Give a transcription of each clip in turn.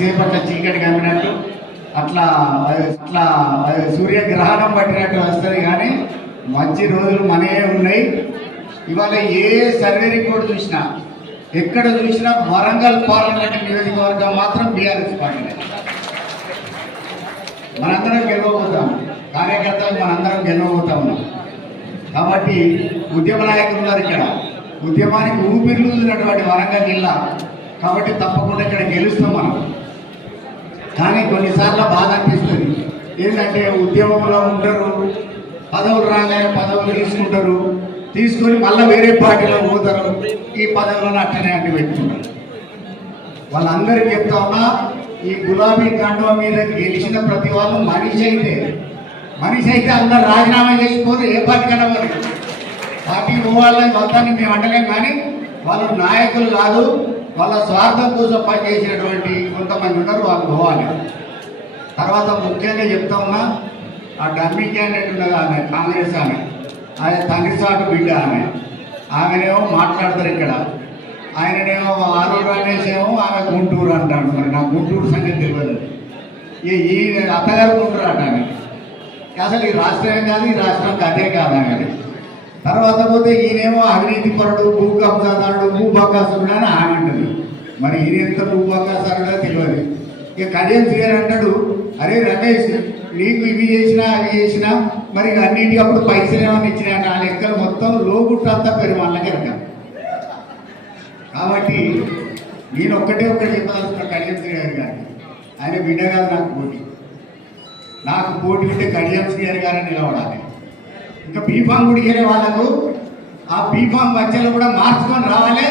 సేపట్ల చీకటి కమ్మినట్టు అట్లా అట్లా సూర్యగ్రహణం పట్టినట్టు వస్తుంది. కానీ మంచి రోజులు మనయే ఉన్నాయి. ఇవాళ ఏ సర్వే రిపోర్ట్ చూసినా ఎక్కడ చూసినా వరంగల్ పార్లమెంట్ నియోజకవర్గం మాత్రం బీఆర్ఎస్ పార్టీ. మనందరం గెలవబోతాం, కార్యకర్తలు మనందరం గెలవబోతా ఉన్నాం. కాబట్టి ఉద్యమ నాయకులు ఉన్నారు ఇక్కడ, ఉద్యమానికి ఊపిరిలున్నటువంటి వరంగల్ జిల్లా. కాబట్టి తప్పకుండా ఇక్కడ గెలుస్తాం మనం. కానీ కొన్నిసార్లు బాధ అనిపిస్తుంది. ఏంటంటే ఉద్యమంలో ఉంటారు, పదవులు రాగానే పదవులు తీసుకుంటారు, తీసుకొని మళ్ళీ వేరే పార్టీలో పోతారు, ఈ పదవులను అట్టనే అంటి పెట్టుకుంటారు. వాళ్ళందరికీ చెప్తా ఉన్నా, ఈ గులాబీ కండువ మీద గెలిచిన ప్రతి వాళ్ళు మనిషి అయితే అందరు రాజీనామా చేసిపోతే ఏ పార్టీ కన్నా వాళ్ళు పార్టీ పోవాలని మొత్తాన్ని మేము అంటలేం. కానీ వాళ్ళు నాయకులు కాదు, వాళ్ళ స్వార్థం కోసం పనిచేసినటువంటి కొంతమంది ఉన్నారు, వాళ్ళు పోవాలి. తర్వాత ముఖ్యంగా చెప్తా ఉన్నా, ఆ డమ్మీ క్యాండిడేట్ ఉన్నది ఆమె, కాంగ్రెస్ ఆమె, ఆయన తండ్రి సాటు బిడ్డ ఆమెనేమో మాట్లాడతారు ఇక్కడ, ఆయననేమో ఆరూరు అనేసేమో ఆమె గుంటూరు అంటాడు. మరి నాకు గుంటూరు సంగతి తెలియదు. ఈ అత్తగారు గుంటూరు అంటాను. అసలు ఈ రాష్ట్రమే కాదు, ఈ రాష్ట్రం కథే కాదు కానీ. తర్వాత పోతే ఈయనేమో అవినీతి పరుడు, భూ కబ్జాదారుడు, భూ బకాసురుడు అని ఆమె అంటుంది. మరి ఈయన ఎంత భూ బకాసురుడో తెలియదు. ఇక కడియం శ్రీగారు అంటాడు, అరే రమేష్ నీకు ఇవి చేసినా అవి చేసినా మరి అన్నింటికి అప్పుడు పైసలు ఏమన్నా ఇచ్చినా ఆ లెక్కలు మొత్తం లోగుట్టు అంతా పెరుమాళ్ళకి వెళ్తాం. కాబట్టి నేను ఒకటి చెప్పాల్సిన కడియం శ్రీగారు గారికి, ఆయన బిడ్డ కాదు నాకు పోటీ ఉంటే కడియం శ్రీగారు గారిని నిలబడాలి. ఇంకా బీఫామ్ గుడికెళ్ళే వాళ్ళకు ఆ బీఫామ్ మధ్యలో కూడా మార్చుకొని రావాలి.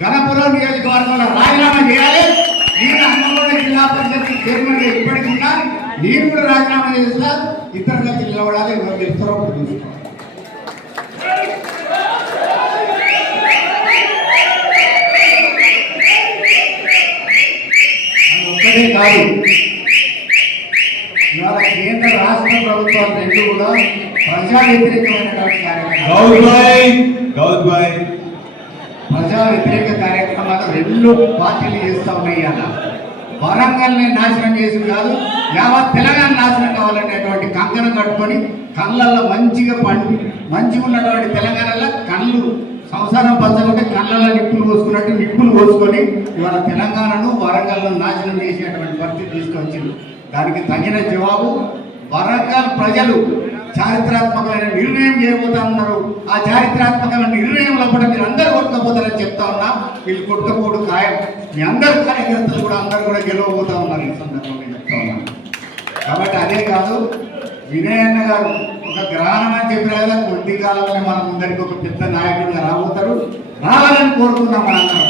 గణపురం నియోజకవర్గంలో రాజీనామా చేయాలి. నేను హన్మకొండ జిల్లా పరిషత్ చైర్మన్ ఇప్పటికి ఉన్నా, నేను కూడా రాజీనామా చేస్తా. ఇద్దరు కలిసి నిలబడాలి. ఎవరు చెప్తారో చూసుకోవాలి. ఒక్కటే కాదు, ఇవాళ కేంద్ర రాష్ట్ర ప్రభుత్వాలు రెండు కూడా ప్రజా వ్యతిరేకమైనటువంటి ప్రజా వ్యతిరేక కార్యక్రమాలు రెండు పార్టీలు చేస్తూ ఉన్నాయి. అలా వరంగల్ని నాశనం చేసి కాదు, యావత్ తెలంగాణ నాశనం కావాలనేటువంటి కంకణం కట్టుకొని కళ్ళల్లో మంచిగా ఉన్నటువంటి తెలంగాణలో కళ్ళు సంసారం పంచాలంటే కళ్ళల్లో నిప్పులు పోసుకున్నట్టు నిప్పులు పోసుకొని ఇవాళ తెలంగాణను వరంగల్ను నాశనం చేసేటువంటి పరిస్థితి తీసుకొచ్చింది. దానికి తగిన జవాబు వరంగల్ ప్రజలు చారిత్రాత్మకమైన నిర్ణయం చేయబోతా ఉన్నారు. ఆ చారిత్రాత్మకమైన నిర్ణయంలో కూడా మీరు అందరూ కొట్టుకపోతారని చెప్తా ఉన్నా. వీళ్ళు కొట్టుకపోవడం ఖాయం. మీ అందరు కార్యకర్తలు కూడా అందరూ కూడా గెలవబోతా ఉన్నారు ఈ సందర్భంగా చెప్తా ఉన్నాను. కాబట్టి అదే కాదు, వినయన్న గారు ఒక గ్రహణం అని చెప్పిన కదా, కొద్ది కాలంలో మన ముందరికి ఒక పెద్ద నాయకుడిగా రాబోతారు. రావాలని కోరుకున్నాం మనందరం.